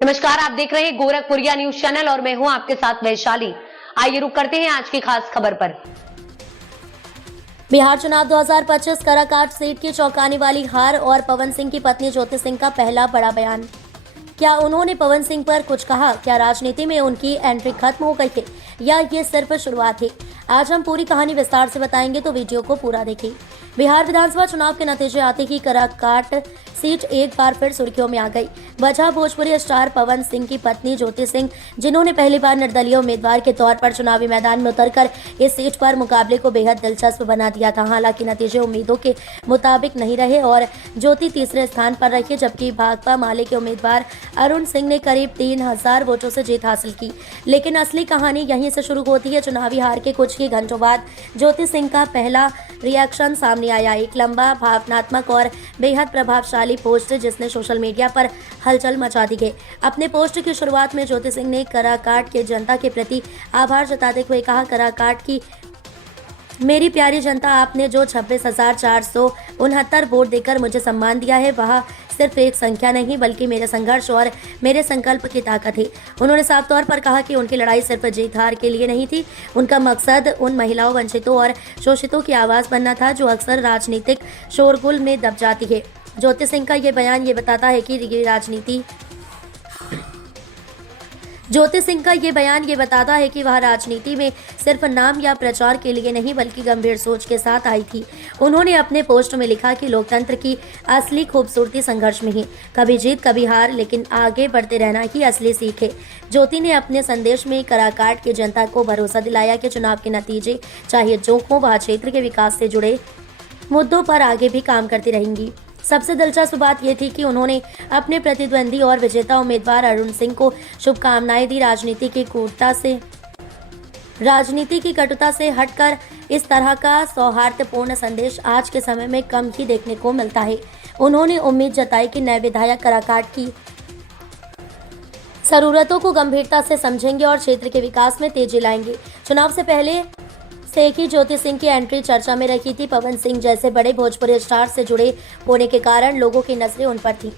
नमस्कार, आप देख रहे हैं गोरखपुरिया न्यूज चैनल और मैं हूं आपके साथ वैशाली। आइए रुक करते हैं आज की खास खबर पर। बिहार चुनाव 2025 काराकाट सीट की चौंकाने वाली हार और पवन सिंह की पत्नी ज्योति सिंह का पहला बड़ा बयान। क्या उन्होंने पवन सिंह पर कुछ कहा? क्या राजनीति में उनकी एंट्री खत्म हो गई थी या ये सिर्फ शुरुआत थी? आज हम पूरी कहानी विस्तार से बताएंगे, तो वीडियो को पूरा देखें। बिहार विधानसभा चुनाव के नतीजे आते ही काराकाट सीट एक बार फिर सुर्खियों में आ गई। वजह भोजपुरी स्टार पवन सिंह की पत्नी ज्योति सिंह, जिन्होंने पहली बार निर्दलीय उम्मीदवार के तौर पर चुनावी मैदान में उतरकर इस सीट पर मुकाबले को बेहद दिलचस्प बना दिया था। हालांकि नतीजे उम्मीदों के मुताबिक नहीं रहे और ज्योति तीसरे स्थान पर रही, जबकि भाकपा माले के उम्मीदवार अरुण सिंह ने करीब 3000 वोटों से जीत हासिल की। लेकिन असली कहानी यहीं से शुरू होती है। चुनावी हार के कुछ ही घंटों बाद ज्योति सिंह का पहला रिएक्शन सामने आया। एक लंबा, भावनात्मक और बेहद प्रभावशाली पोस्ट जिसने सोशल मीडिया पर हलचल मचा दी है। अपने पोस्ट की शुरुआत में ज्योति सिंह ने काराकाट के जनता के प्रति आभार जताते हुए कहा, काराकाट की मेरी प्यारी जनता, आपने जो 26,469 वोट देकर मुझे सम्मान दिया है, वह सिर्फ एक संख्या नहीं बल्कि मेरे संघर्ष और मेरे संकल्प की ताकत है। उन्होंने साफ तौर पर कहा कि उनकी लड़ाई सिर्फ जीत हार के लिए नहीं थी। उनका मकसद उन महिलाओं, वंचितों और शोषितों की आवाज़ बनना था जो अक्सर राजनीतिक शोरगुल में दब जाती है। ज्योति सिंह का ये बयान ये बताता है कि वह राजनीति में सिर्फ नाम या प्रचार के लिए नहीं बल्कि गंभीर सोच के साथ आई थी। उन्होंने अपने पोस्ट में लिखा कि लोकतंत्र की असली खूबसूरती संघर्ष में ही, कभी जीत कभी हार, लेकिन आगे बढ़ते रहना ही असली सीख है। ज्योति ने अपने संदेश में काराकाट की जनता को भरोसा दिलाया कि चुनाव के नतीजे चाहे जो हो, वह क्षेत्र के विकास से जुड़े मुद्दों पर आगे भी काम करती रहेंगी। सबसे दिलचस्प बात यह थी कि उन्होंने अपने प्रतिद्वंदी और विजेता उम्मीदवार अरुण सिंह को शुभकामनाएं दी। राजनीति की कटुता से हटकर इस तरह का सौहार्दपूर्ण संदेश आज के समय में कम ही देखने को मिलता है। उन्होंने उम्मीद जताई कि नए विधायक काराकाट की जरूरतों को गंभीरता से समझेंगे और क्षेत्र के विकास में तेजी लाएंगे। चुनाव से पहले से ही ज्योति सिंह की एंट्री चर्चा में रखी थी। पवन सिंह जैसे बड़े भोजपुरी स्टार से जुड़े होने के कारण लोगों की नजरें उन पर थी,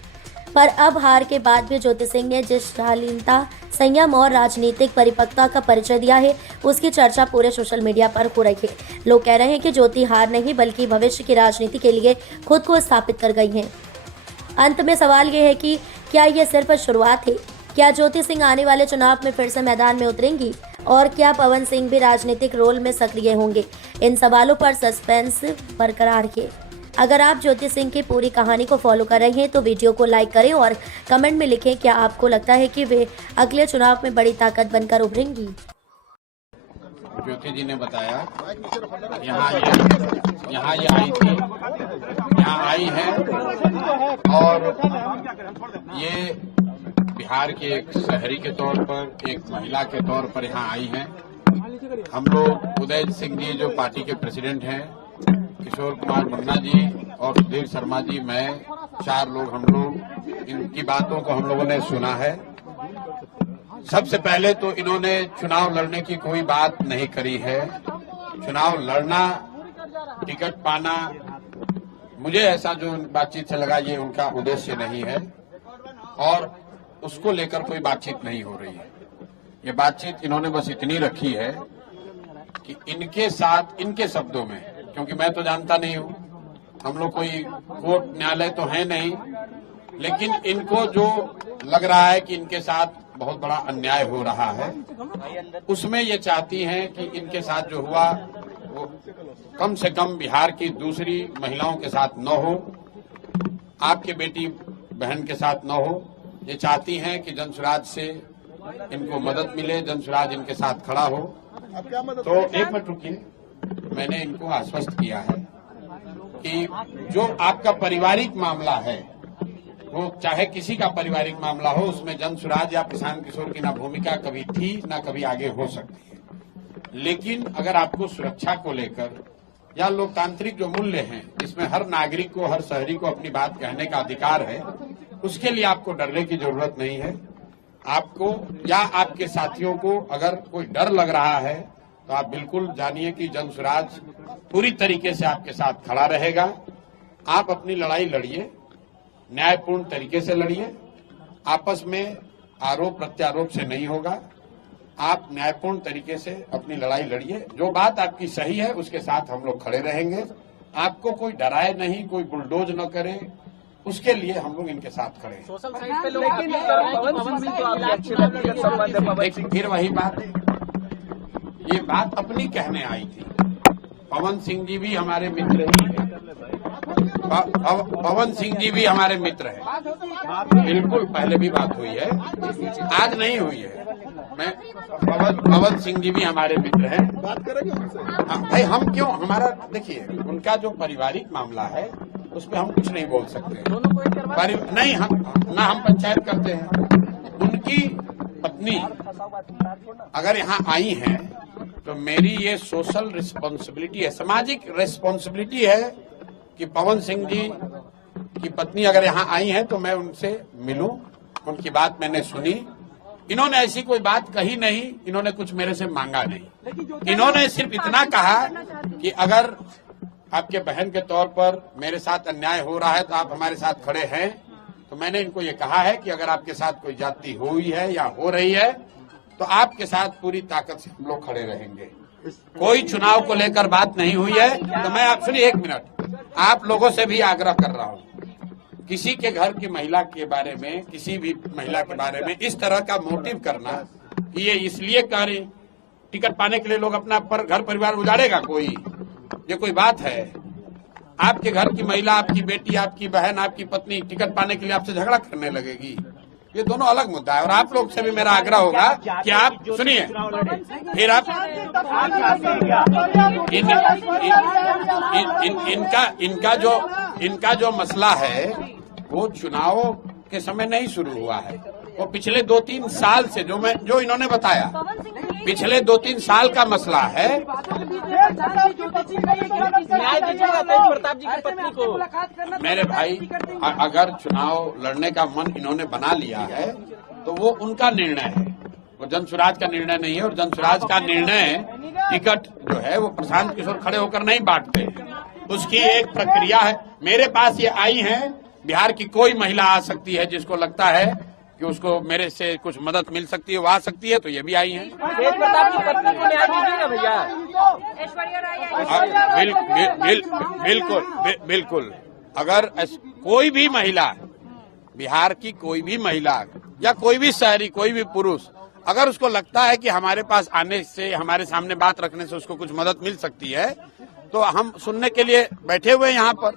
पर अब हार के बाद भी ज्योति सिंह ने जिस शालीनता, संयम और राजनीतिक परिपक्वता का परिचय दिया है, उसकी चर्चा पूरे सोशल मीडिया पर हो रही है। लोग कह रहे हैं कि ज्योति हार नहीं बल्कि भविष्य की राजनीति के लिए खुद को स्थापित कर गई हैं। अंत में सवाल ये है कि क्या ये सिर्फ शुरुआत है? क्या ज्योति सिंह आने वाले चुनाव में फिर से मैदान में उतरेंगी और क्या पवन सिंह भी राजनीतिक रोल में सक्रिय होंगे? इन सवालों पर सस्पेंस बरकरार है। अगर आप ज्योति सिंह की पूरी कहानी को फॉलो कर रहे हैं तो वीडियो को लाइक करें और कमेंट में लिखें, क्या आपको लगता है कि वे अगले चुनाव में बड़ी ताकत बनकर उभरेंगी? ज्योति जी ने बताया यहाँ ये आई थी, यहाँ आई है और ये बिहार के एक शहरी के तौर पर, एक महिला के तौर पर यहाँ आई हैं। हम लोग उदय सिंह जी जो पार्टी के प्रेसिडेंट हैं, किशोर कुमार मुन्ना जी और सुधीर शर्मा जी, मैं, 4 लोग हम लोग इनकी बातों को हम लोगों ने सुना है। सबसे पहले तो इन्होंने चुनाव लड़ने की कोई बात नहीं करी है। चुनाव लड़ना, टिकट पाना, मुझे ऐसा जो बातचीत से लगा ये उनका उद्देश्य नहीं है और उसको लेकर कोई बातचीत नहीं हो रही है। ये बातचीत इन्होंने बस इतनी रखी है कि इनके साथ, इनके शब्दों में, क्योंकि मैं तो जानता नहीं हूं, हम लोग कोई कोर्ट न्यायालय तो है नहीं, लेकिन इनको जो लग रहा है कि इनके साथ बहुत बड़ा अन्याय हो रहा है, उसमें ये चाहती हैं कि इनके साथ जो हुआ वो कम से कम बिहार की दूसरी महिलाओं के साथ न हो, आपके बेटी बहन के साथ न हो। ये चाहती हैं कि जनसुराज से इनको मदद मिले, जनसुराज इनके साथ खड़ा हो। तो एक मिनट रुकिए, मैंने इनको आश्वस्त किया है कि जो आपका पारिवारिक मामला है, वो चाहे किसी का पारिवारिक मामला हो, उसमें जनसुराज या प्रशांत किशोर की ना भूमिका कभी थी ना कभी आगे हो सकती है। लेकिन अगर आपको सुरक्षा को लेकर या लोकतांत्रिक जो मूल्य हैं, जिसमें हर नागरिक को, हर शहरी को अपनी बात कहने का अधिकार है, उसके लिए आपको डरने की जरूरत नहीं है। आपको या आपके साथियों को अगर कोई डर लग रहा है तो आप बिल्कुल जानिए कि जनसुराज पूरी तरीके से आपके साथ खड़ा रहेगा। आप अपनी लड़ाई लड़िए, न्यायपूर्ण तरीके से लड़िए, आपस में आरोप प्रत्यारोप से नहीं होगा। आप न्यायपूर्ण तरीके से अपनी लड़ाई लड़िए। जो बात आपकी सही है उसके साथ हम लोग खड़े रहेंगे। आपको कोई डराए नहीं, कोई बुलडोज न करे, उसके लिए हम लोग इनके साथ खड़े हैं। सोशल साइट पे लोग पवन सिंह तो आपके अच्छे व्यक्तिगत संबंध है। पवन सिंह फिर वही बात, ये बात अपनी कहने आई थी। पवन सिंह जी भी हमारे मित्र ही हैं। पवन सिंह जी भी हमारे मित्र हैं। बिल्कुल पहले भी बात हुई है, आज नहीं हुई है। मैं पवन सिंह जी भी हमारे मित्र हैं। बात करेंगे भाई, हम क्यों, हमारा देखिए उनका जो पारिवारिक मामला है उस पर हम कुछ नहीं बोल सकते। नहीं, हम पंचायत करते हैं। उनकी पत्नी अगर यहाँ आई हैं तो मेरी ये सोशल रिस्पॉन्सिबिलिटी है, सामाजिक रिस्पॉन्सिबिलिटी है कि पवन सिंह जी की पत्नी अगर यहाँ आई हैं तो मैं उनसे मिलूं। उनकी बात मैंने सुनी। इन्होंने ऐसी कोई बात कही नहीं, इन्होंने कुछ मेरे से मांगा नहीं। इन्होंने सिर्फ इतना कहा कि अगर आपके बहन के तौर पर मेरे साथ अन्याय हो रहा है तो आप हमारे साथ खड़े हैं। तो मैंने इनको ये कहा है कि अगर आपके साथ कोई जाति हुई है या हो रही है तो आपके साथ पूरी ताकत से हम लोग खड़े रहेंगे। कोई चुनाव को लेकर बात नहीं हुई है। तो मैं आप सुनिए, एक मिनट, आप लोगों से भी आग्रह कर रहा हूँ, किसी के घर की महिला के बारे में, किसी भी महिला के बारे में इस तरह का मोटिव करना कि ये इसलिए कह रही टिकट पाने के लिए लोग अपना घर परिवार उजाड़ेगा, कोई ये कोई बात है? आपके घर की महिला, आपकी बेटी, आपकी बहन, आपकी पत्नी टिकट पाने के लिए आपसे झगड़ा करने लगेगी? ये दोनों अलग मुद्दा है। और आप लोग से भी मेरा आग्रह होगा कि आप सुनिए, फिर आप इनका जो मसला है वो चुनाव के समय नहीं शुरू हुआ है। वो पिछले 2-3 साल से जो इन्होंने बताया, पिछले 2-3 साल का मसला है। मेरे भाई, अगर चुनाव लड़ने का मन इन्होंने बना लिया है तो वो उनका निर्णय है, वो जन स्वराज का निर्णय नहीं है। और जन स्वराज का निर्णय टिकट जो है वो प्रशांत किशोर खड़े होकर नहीं बांटते, उसकी एक प्रक्रिया है। मेरे पास ये आई हैं, बिहार की कोई महिला आ सकती है जिसको लगता है कि उसको मेरे से कुछ मदद मिल सकती है, वो आ सकती है, तो ये भी आई हैं। बिल्कुल। अगर कोई भी महिला, बिहार की कोई भी महिला या कोई भी शहरी, कोई भी पुरुष, अगर उसको लगता है कि हमारे पास आने से, हमारे सामने बात रखने से उसको कुछ मदद मिल सकती है, तो हम सुनने के लिए बैठे हुए यहाँ पर।